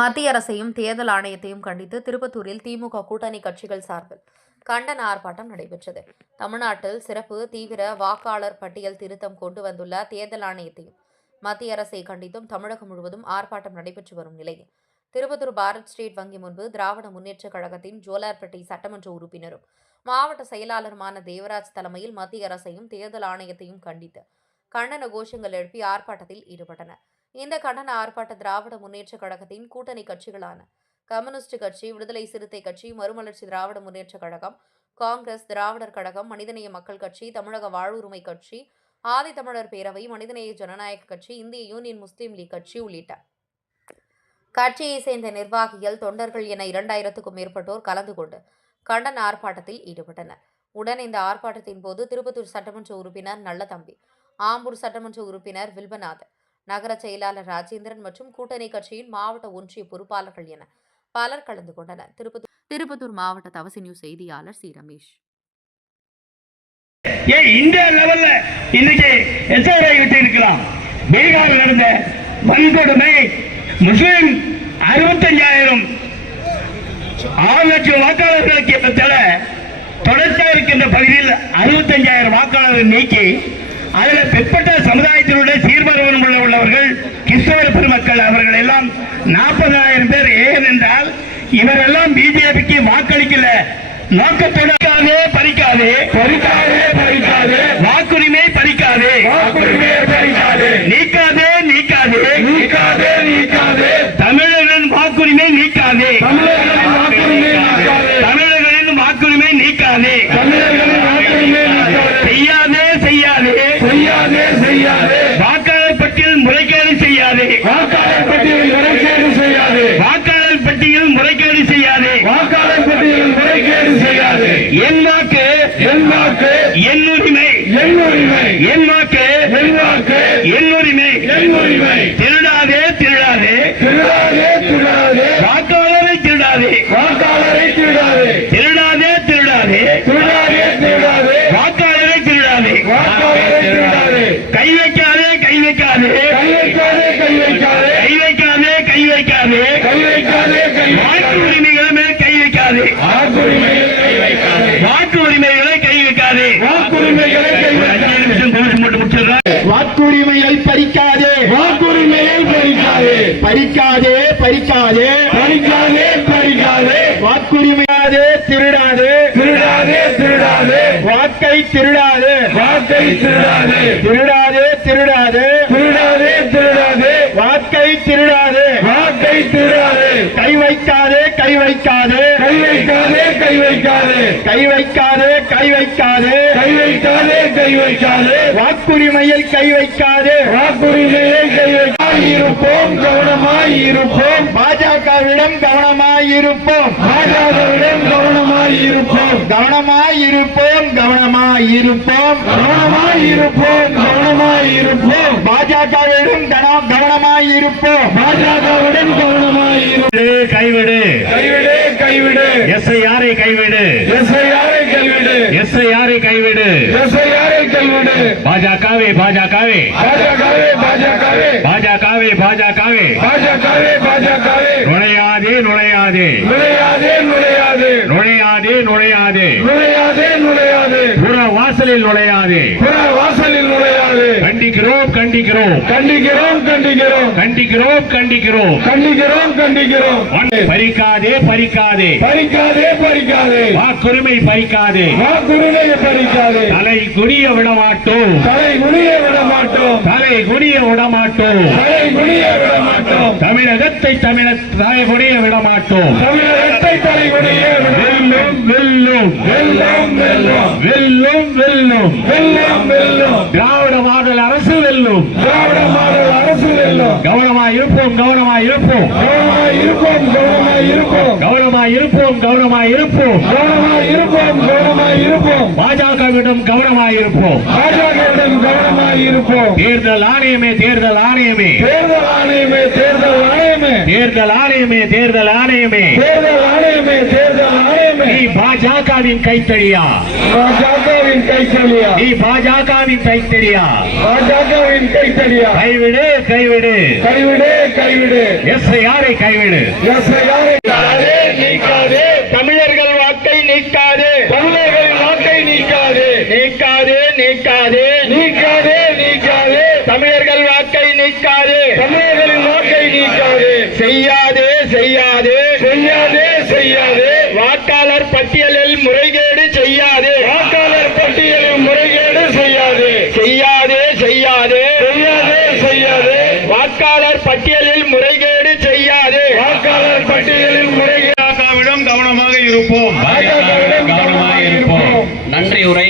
மத்திய அரசையும் தேர்தல் ஆணையத்தையும் கண்டித்து திருப்பத்தூரில் திமுக கூட்டணி கட்சிகள் சார்பில் கண்டன ஆர்ப்பாட்டம் நடைபெற்றது. தமிழ்நாட்டில் சிறப்பு தீவிர வாக்காளர் பட்டியல் திருத்தம் கொண்டு வந்துள்ள தேர்தல் ஆணையத்தையும் மத்திய அரசை கண்டித்தும் தமிழகம் முழுவதும் ஆர்ப்பாட்டம் நடைபெற்று வரும் நிலையில் திருப்பத்தூர் பாரத் ஸ்டேட் வங்கி முன்பு திராவிட முன்னேற்றக் கழகத்தின் ஜோலார்பேட்டை சட்டமன்ற உறுப்பினரும் மாவட்ட செயலாளருமான தேவராஜ் தலைமையில் மத்திய அரசையும் தேர்தல் ஆணையத்தையும் கண்டித்து கண்டன கோஷங்கள் எழுப்பி ஆர்ப்பாட்டத்தில் ஈடுபட்டனர். இந்த கண்டன ஆர்ப்பாட்ட திராவிட முன்னேற்றக் கழகத்தின் கூட்டணி கட்சிகளான கம்யூனிஸ்ட் கட்சி, விடுதலை சிறுத்தை கட்சி, மறுமலர்ச்சி திராவிட முன்னேற்றக் கழகம், காங்கிரஸ், திராவிடர் கழகம், மனிதநேய மக்கள் கட்சி, தமிழக வாழ்வுரிமை கட்சி, ஆதித்தமிழர் பேரவை, மனிதநேய ஜனநாயக கட்சி, இந்திய யூனியன் முஸ்லீம் லீக் கட்சி உள்ளிட்ட கட்சியை சேர்ந்த நிர்வாகிகள், தொண்டர்கள் என 2000க்கும் மேற்பட்டோர் கலந்து கொண்டு கண்டன ஆர்ப்பாட்டத்தில் ஈடுபட்டனர். உடன் இந்த ஆர்ப்பாட்டத்தின் போது திருப்பத்தூர் சட்டமன்ற உறுப்பினர் நல்லதம்பி, ஆம்பூர் சட்டமன்ற உறுப்பினர் வில்வநாதன், நகர செயலாளர் ராஜேந்திரன் மற்றும் கூட்டணி கட்சியின் மாவட்ட ஒன்றிய பொறுப்பாளர்கள் என பலர் கலந்து கொண்டனர். திருப்பத்தூர் மாவட்ட தவசி நியூஸ் செய்தியாளர் சி. ரமேஷ். இந்தியா லெவல்ல இன்னைக்கு எச்சரிக்கை விட்டு இருக்கலாம். பீகாரில் நடந்த வன்கொடுமை, முஸ்லிம் 65,000 6 லட்சம் வாக்காளர்களுக்கு தொடர்ச்சியாக இருக்கின்ற பகுதியில் 65,000 வாக்காளர்கள் நீக்கி அதில் பிற்பட்ட சமுதாயத்தினுடைய சீர்மரபன் உள்ளவர்கள் கிறிஸ்தவ பெருமக்கள் அவர்கள் எல்லாம் 40,000 பேர். ஏனென்றால் இவரெல்லாம் பிஜேபிக்கு வாக்களிக்கல நோக்கத்தோடு பறிக்காதே வாக்குரிமை பறிக்காதே நீக்காதே தமிழர்களின் வாக்குரிமை நீக்காதே செய்யாதே வாக்காளர் பட்டியல் முறைகேடு செய்யாதே என் வாக்கு என் உரிமை திருடாதே வாக்காளரை திருடாதே வாக்காளரை திருடாதே கை வைக்காதே வாக்கு உரிமைகளை மேல் கை வைக்காதே வாக்குரிமையை பறிக்காதே வாக்குரிமையாதே திருடாதே வாக்கை திருடாதே வாக்கை திருடாதே கை வைக்காதே வாக்குரிமையில் கை வைக்காதே கவனமாயிருப்போம் பாஜகவிடம் கவனமாயிருப்போம் பாஜகவிடம் கவனமாயிருப்போம் கைவிடு எஸ்ஐஆரை கைவிடு பாஜகவே நுழையாதே புற வாசலில் நுழையாதே கண்டிக்கிறோம் பறிக்காதே வாக்குரிமை பறிக்காதே தலை குனிய விடமாட்டோம் தமிழகத்தை தலை குனிய விடமாட்டோம் வெல்லும் திராவிட மாடல் அரசு வெல்லும் கவனமாயிருப்போம் பாஜகவிடம் கவனமாயிருப்போம் தேர்தல் ஆணையமே நீ பாஜகவின் கைத்தடியா பாஜகவின் கைத்தடியா? நீ பாஜகவின் கைத்தடியா? பாஜகவின் கைத்தடியா? கைவிடு கைவிடு கைவிடு கைவிடு. எஸ்ஐஆரை கைவிடு. நீக்காதே நீக்காதே. தமிழர்கள் வாக்கை நீக்காதே. தமிழர்களின் வாக்கை நீக்காதே. நீக்காதே நீக்காதே. நீக்காதே நீக்காதே. தமிழர்கள் வாக்கை நீக்காதே. தமிழர்களின் வாக்கை நீக்காதே. செய்யாதே செய்யாதே. செய்யாதே செய்யாதே. வாக்காளர் பட்டியலில் முறைகேடு செய்யாதே. வாக்காளர் பட்டியலில் முறைகேடு செய்யாதே. செய்யாதே செய்யாதே. செய்யாதே செய்யாதே. வாக்காளர் பட்டியலில் முறைகேடு செய்யாதே. வாக்காளர் பட்டியலில் முறைகேடு. பாஜகவிடம் கவனமாக இருப்போம். பாஜகவிடம் கவனமாக இருப்போம். நன்றி உரை